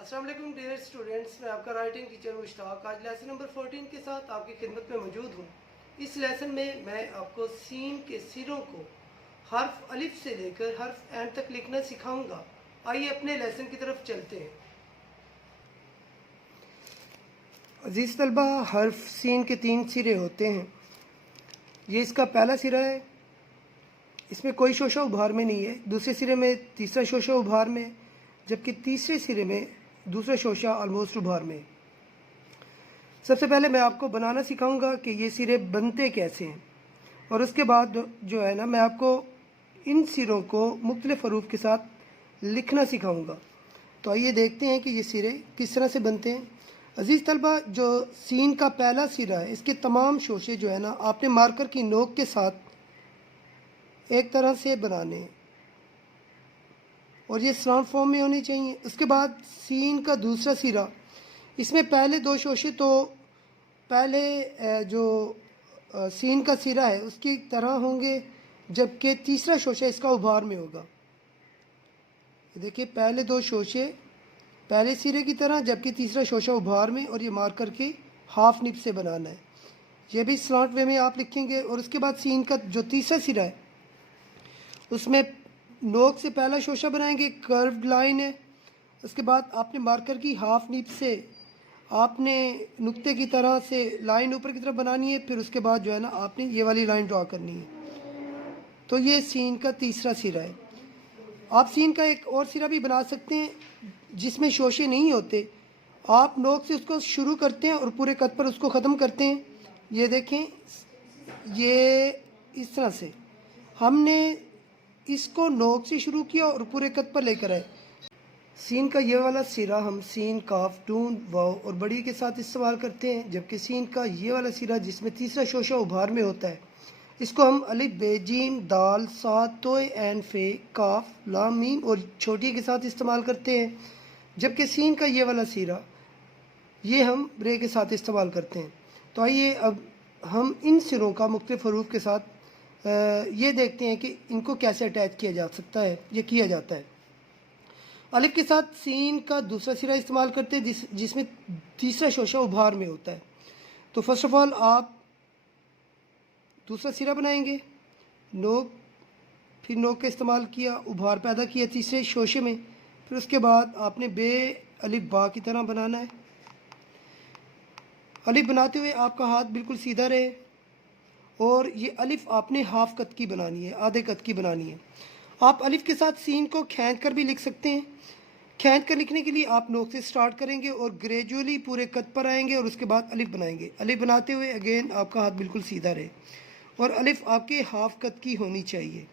अस्सलाम वालेकुम dear students, मैं आपका राइटिंग टीचर मुश्ताक आज लेसन नंबर 14 के साथ आपकी खिदमत में मौजूद हूँ। इस लेसन में मैं आपको सीन के सिरों को हर्फ अलिफ से लेकर हर्फ एंड तक लिखना सिखाऊंगा। आइए अपने लेसन की तरफ चलते हैं। अजीज़ तलबा, हर्फ सीन के 3 सिरे होते हैं। ये इसका पहला सिरा है, इसमें कोई शोशा उभार में नहीं है। दूसरे सिरे में तीसरा शोशा उभार में, जबकि तीसरे सिरे में दूसरा शोशा ऑलमोस्ट उभार में। सबसे पहले मैं आपको बनाना सिखाऊंगा कि ये सिरे बनते कैसे हैं, और उसके बाद जो है ना मैं आपको इन सिरों को मुख्तलिफ हरूफ के साथ लिखना सिखाऊंगा। तो आइए देखते हैं कि ये सिरे किस तरह से बनते हैं। अजीज़ तलबा, जो सीन का पहला सिरा है, इसके तमाम शोशे जो है ना आपने मार्कर की नोक के साथ एक तरह से बनाने हैं और ये स्लैंट फॉर्म में होने चाहिए। उसके बाद सीन का दूसरा सिरा, इसमें पहले 2 शोशे तो पहले जो सीन का सिरा है उसकी तरह होंगे, जबकि तीसरा शोशा इसका उभार में होगा। देखिए, पहले 2 शोशे पहले सिरे की तरह, जबकि तीसरा शोशा उभार में, और ये मार्कर के हाफ निप से बनाना है। ये भी स्लॉट वे में आप लिखेंगे। और उसके बाद सीन का जो तीसरा सिरा है उसमें नोक से पहला शोशा बनाएंगे, कर्व्ड लाइन है। उसके बाद आपने मार्कर की हाफ निप से आपने नुक्ते की तरह से लाइन ऊपर की तरफ बनानी है। फिर उसके बाद जो है ना आपने ये वाली लाइन ड्रॉ करनी है। तो ये सीन का तीसरा सिरा है। आप सीन का एक और सिरा भी बना सकते हैं जिसमें शोशे नहीं होते। आप नोक से उसको शुरू करते हैं और पूरे कद पर उसको ख़त्म करते हैं। ये देखें, ये इस तरह से हमने इसको नोक से शुरू किया और पूरे कद पर लेकर आए। सीन का ये वाला सिरा हम सीन, काफ, टून, वाव और बड़ी के साथ इस्तेमाल करते हैं, जबकि सीन का ये वाला सिरा जिसमें तीसरा शोशा उभार में होता है, इसको हम अलिफ, बे, जीम, दाल, साद, तोय, एन, फे, काफ, लाम, मीम और छोटी के साथ इस्तेमाल करते हैं। जबकि सीन का ये वाला सिरा ये हम रे के साथ इस्तेमाल करते हैं। तो आइए अब हम इन सिरों का मुख्तलिफ हरूफ के साथ ये देखते हैं कि इनको कैसे अटैच किया जा सकता है, ये किया जाता है। अलिफ के साथ सीन का दूसरा सिरा इस्तेमाल करते हैं जिसमें तीसरा शोशा उभार में होता है। तो फर्स्ट ऑफ ऑल आप दूसरा सिरा बनाएंगे, नोक, फिर नोक का इस्तेमाल किया, उभार पैदा किया तीसरे शोशे में। फिर उसके बाद आपने बे, अलिफ, बा की तरह बनाना है। अलिफ बनाते हुए आपका हाथ बिल्कुल सीधा रहे, और ये अलिफ आपने हाफ कद की बनानी है, आधे कद की बनानी है। आप अलिफ के साथ सीन को खींच कर भी लिख सकते हैं। खींच कर लिखने के लिए आप नोक से स्टार्ट करेंगे और ग्रेजुअली पूरे कद पर आएंगे और उसके बाद अलिफ बनाएंगे। अलिफ बनाते हुए अगेन आपका हाथ बिल्कुल सीधा रहे और अलिफ आपके हाफ कद की होनी चाहिए।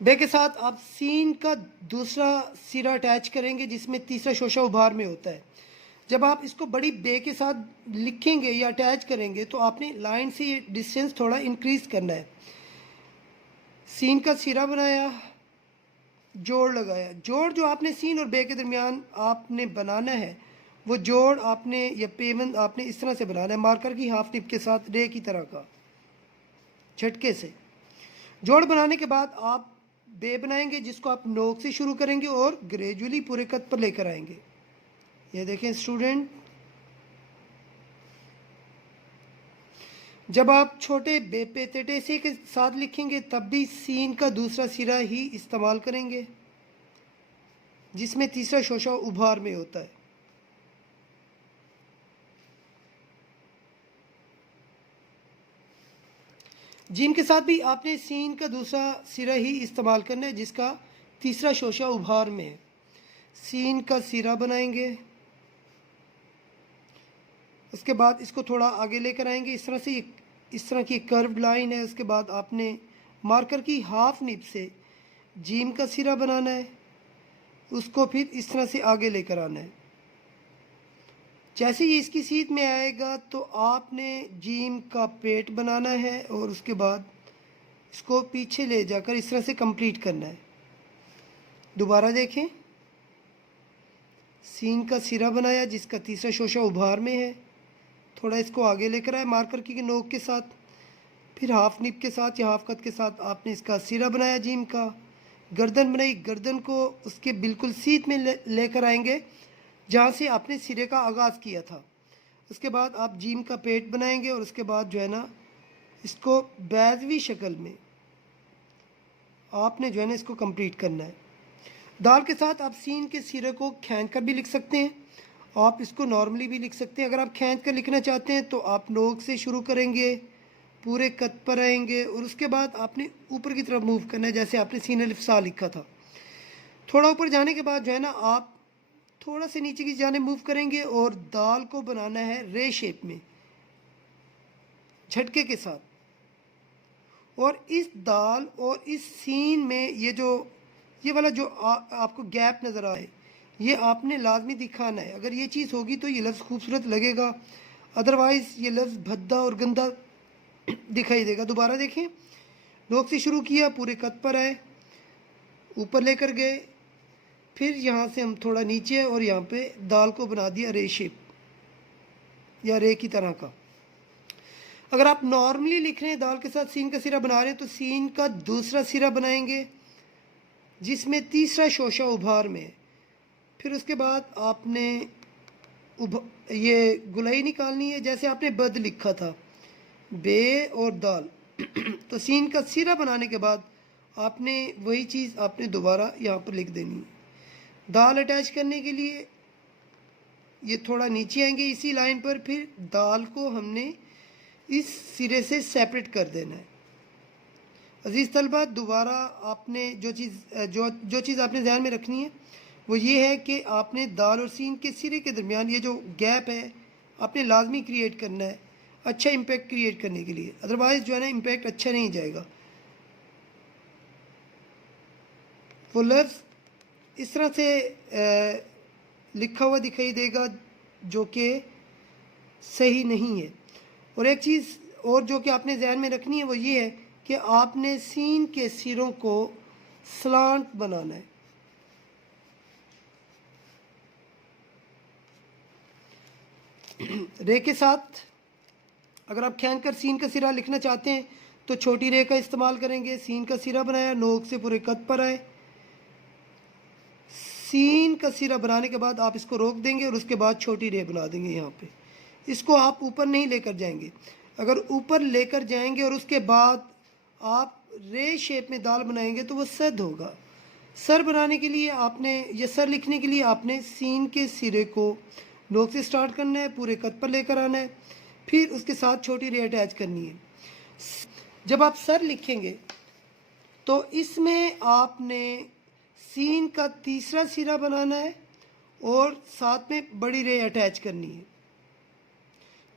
बे के साथ आप सीन का दूसरा सिरा अटैच करेंगे जिसमें तीसरा शोशा उभार में होता है। जब आप इसको बड़ी बे के साथ लिखेंगे या अटैच करेंगे तो आपने लाइन से ये डिस्टेंस थोड़ा इंक्रीज करना है। सीन का सिरा बनाया, जोड़ लगाया। जोड़ जो आपने सीन और बे के दरमियान आपने बनाना है, वो जोड़ आपने या पेमेंट आपने इस तरह से बनाना है, मार्कर की हाफ टिप के साथ रे की तरह का झटके से। जोड़ बनाने के बाद आप बे बनाएंगे जिसको आप नोक से शुरू करेंगे और ग्रेजुअली पूरे कद पर लेकर आएंगे। ये देखें स्टूडेंट, जब आप छोटे बे पे तेटेसे के साथ लिखेंगे तब भी सीन का दूसरा सिरा ही इस्तेमाल करेंगे जिसमें तीसरा शोशा उभार में होता है। जीम के साथ भी आपने सीन का दूसरा सिरा ही इस्तेमाल करना है जिसका तीसरा शोशा उभार में है। सीन का सिरा बनाएंगे, उसके बाद इसको थोड़ा आगे लेकर आएंगे इस तरह से, इस तरह की कर्व्ड लाइन है। उसके बाद आपने मार्कर की हाफ निप से जीम का सिरा बनाना है, उसको फिर इस तरह से आगे लेकर आना है। जैसे ही इसकी सीध में आएगा तो आपने जीम का पेट बनाना है और उसके बाद इसको पीछे ले जाकर इस तरह से कंप्लीट करना है। दोबारा देखें, सीन का सिरा बनाया जिसका तीसरा शोशा उभार में है, थोड़ा इसको आगे लेकर आए मार्कर की नोक के साथ, फिर हाफ निप के साथ या हाफ कट के साथ आपने इसका सिरा बनाया जीम का, गर्दन बनाई, गर्दन को उसके बिल्कुल सीध में लेकर आएंगे जहाँ से आपने सिरे का आगाज़ किया था। उसके बाद आप जीम का पेट बनाएंगे और उसके बाद जो है ना इसको बैजवी शक्ल में आपने जो है ना इसको कंप्लीट करना है। दाल के साथ आप सीन के सिरे को खींच कर भी लिख सकते हैं, आप इसको नॉर्मली भी लिख सकते हैं। अगर आप खींच कर लिखना चाहते हैं तो आप नोक से शुरू करेंगे, पूरे कद पर आएंगे और उसके बाद आपने ऊपर की तरफ मूव करना है, जैसे आपने सीन अलिफ सा लिखा था। थोड़ा ऊपर जाने के बाद जो है ना आप थोड़ा से नीचे की जाने मूव करेंगे और दाल को बनाना है रे शेप में झटके के साथ। और इस दाल और इस सीन में ये वाला जो आपको गैप नज़र आए ये आपने लाजमी दिखाना है। अगर ये चीज़ होगी तो ये लफ्ज़ खूबसूरत लगेगा, अदरवाइज़ ये लफ्ज़ भद्दा और गंदा दिखाई देगा। दोबारा देखें, नोक से शुरू किया, पूरे कद पर आए, ऊपर लेकर गए, फिर यहाँ से हम थोड़ा नीचे और यहाँ पे दाल को बना दिया रे शेप या रे की तरह का। अगर आप नॉर्मली लिख रहे हैं दाल के साथ सीन का सिरा बना रहे हैं तो सीन का दूसरा सिरा बनाएंगे जिसमें तीसरा शोशा उभार में। फिर उसके बाद आपने ये गुलाई निकालनी है, जैसे आपने बद लिखा था बे और दाल तो सीन का सिरा बनाने के बाद आपने वही चीज़ आपने दोबारा यहाँ पर लिख देनी है। दाल अटैच करने के लिए ये थोड़ा नीचे आएंगे इसी लाइन पर, फिर दाल को हमने इस सिरे से सेपरेट कर देना है। अजीज़ तलबा, दोबारा आपने जो चीज़ आपने ध्यान में रखनी है वो ये है कि आपने दाल और सीन के सिरे के दरमियान ये जो गैप है आपने लाजमी क्रिएट करना है, अच्छा इम्पैक्ट क्रिएट करने के लिए, अदरवाइज़ जो है ना इम्पैक्ट अच्छा नहीं जाएगा। वो लफ्ज़ इस तरह से लिखा हुआ दिखाई देगा जो कि सही नहीं है। और एक चीज़ और जो कि आपने ध्यान में रखनी है वो ये है कि आपने सीन के सिरों को स्लांट बनाना है। रे के साथ अगर आप खींच कर सीन का सिरा लिखना चाहते हैं तो छोटी रे का इस्तेमाल करेंगे। सीन का सिरा बनाया, नोक से पूरे कद पर आए, सीन का सिरा बनाने के बाद आप इसको रोक देंगे और उसके बाद छोटी रे बना देंगे यहाँ पे। इसको आप ऊपर नहीं लेकर जाएंगे, अगर ऊपर लेकर जाएंगे और उसके बाद आप रे शेप में दाल बनाएंगे तो वो सद होगा। सर बनाने के लिए आपने या सर लिखने के लिए आपने सीन के सिरे को नोक से स्टार्ट करना है, पूरे कद पर लेकर आना है, फिर उसके साथ छोटी रे अटैच करनी है। जब आप सर लिखेंगे तो इसमें आपने सीन का तीसरा सिरा बनाना है और साथ में बड़ी रे अटैच करनी है।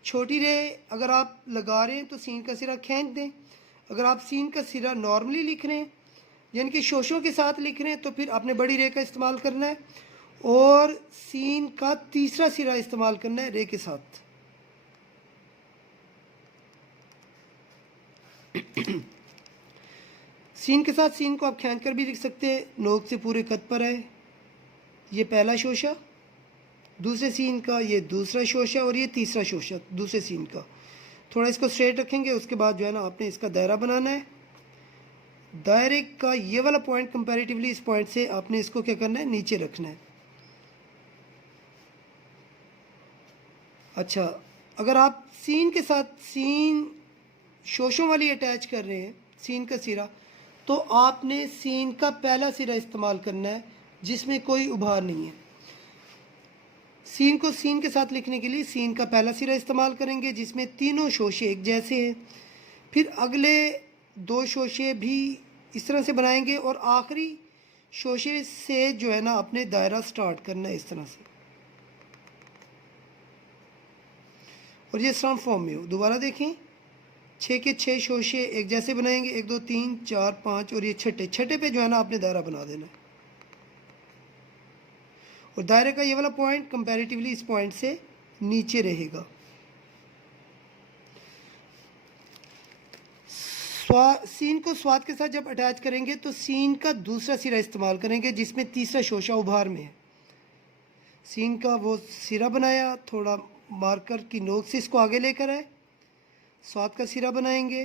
छोटी रे अगर आप लगा रहे हैं तो सीन का सिरा खींच दें। अगर आप सीन का सिरा नॉर्मली लिख रहे हैं यानी कि शोशों के साथ लिख रहे हैं तो फिर आपने बड़ी रे का इस्तेमाल करना है और सीन का तीसरा सिरा इस्तेमाल करना है रे के साथ। सीन के साथ सीन को आप खींच कर भी लिख सकते हैं, नोक से पूरे कद पर आए, ये पहला शोशा, दूसरे सीन का ये दूसरा शोशा और ये तीसरा शोशा दूसरे सीन का। थोड़ा इसको स्ट्रेट रखेंगे, उसके बाद जो है ना आपने इसका दायरा बनाना है। दायरे का ये वाला पॉइंट कंपैरेटिवली इस पॉइंट से आपने इसको क्या करना है, नीचे रखना है। अच्छा, अगर आप सीन के साथ सीन शोशों वाली अटैच कर रहे हैं सीन का सिरा तो आपने सीन का पहला सिरा इस्तेमाल करना है जिसमें कोई उभार नहीं है। सीन को सीन के साथ लिखने के लिए सीन का पहला सिरा इस्तेमाल करेंगे जिसमें तीनों शोशे एक जैसे हैं। फिर अगले दो शोशे भी इस तरह से बनाएंगे और आखिरी शोशे से जो है ना अपने दायरा स्टार्ट करना है इस तरह से। और ये स्टम्प फॉर्म में हो। दोबारा देखें, 6 के 6 शोशे एक जैसे बनाएंगे, 1 2 3 4 5 और ये छठे पे जो है ना आपने दायरा बना देना है। और दायरे का ये वाला पॉइंट कंपैरेटिवली इस पॉइंट से नीचे रहेगा। सीन को स्वाद के साथ जब अटैच करेंगे तो सीन का दूसरा सिरा इस्तेमाल करेंगे जिसमें तीसरा शोशा उभार में है। सीन का वो सिरा बनाया, थोड़ा मार्कर की नोक से इसको आगे लेकर आए, स्वाद का सिरा बनाएंगे,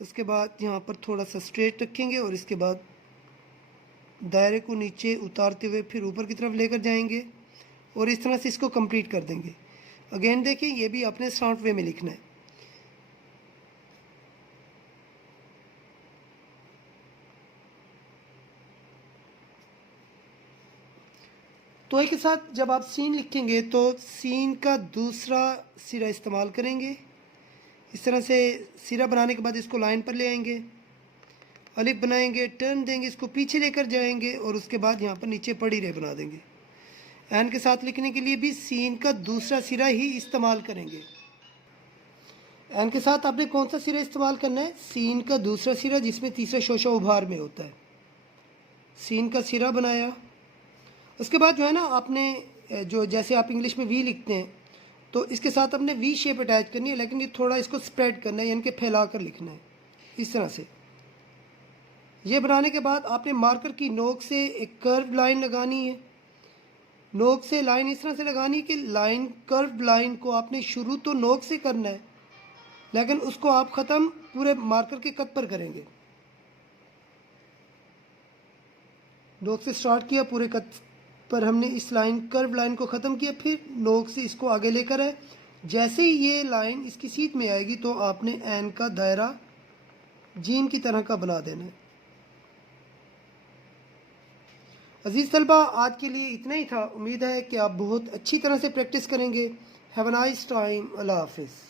उसके बाद यहाँ पर थोड़ा सा स्ट्रेट रखेंगे और इसके बाद दायरे को नीचे उतारते हुए फिर ऊपर की तरफ लेकर जाएंगे और इस तरह से इसको कंप्लीट कर देंगे। अगेन देखिए, ये भी अपने स्लांट वे में लिखना है। तो एक के साथ जब आप सीन लिखेंगे तो सीन का दूसरा सिरा इस्तेमाल करेंगे। इस तरह से सिरा बनाने के बाद इसको लाइन पर ले आएंगे, अलिफ बनाएंगे, टर्न देंगे, इसको पीछे लेकर जाएंगे और उसके बाद यहाँ पर नीचे पड़ी रे बना देंगे। एन के साथ लिखने के लिए भी सीन का दूसरा सिरा ही इस्तेमाल करेंगे। एन के साथ आपने कौन सा सिरा इस्तेमाल करना है? सीन का दूसरा सिरा, जिसमें तीसरा शोशा उभार में होता है। सीन का सिरा बनाया, उसके बाद जो है ना आपने जो जैसे आप इंग्लिश में वी लिखते हैं तो इसके साथ आपने वी शेप अटैच करनी है, लेकिन ये थोड़ा इसको स्प्रेड करना है, यानी कि फैला कर लिखना है इस तरह से। ये बनाने के बाद आपने मार्कर की नोक से एक कर्व लाइन लगानी है। नोक से लाइन इस तरह से लगानी है कि लाइन, कर्व लाइन को आपने शुरू तो नोक से करना है, लेकिन उसको आप ख़त्म पूरे मार्कर के कट पर करेंगे। नोक से स्टार्ट किया, पूरे कट पर हमने इस लाइन, कर्व लाइन को ख़त्म किया, फिर नोक से इसको आगे लेकर है। जैसे ही ये लाइन इसकी सीध में आएगी तो आपने एन का दायरा जीन की तरह का बना देना है। अजीज़ तलबा, आज के लिए इतना ही था। उम्मीद है कि आप बहुत अच्छी तरह से प्रैक्टिस करेंगे। Have a nice time. अल्लाह हाफिज़।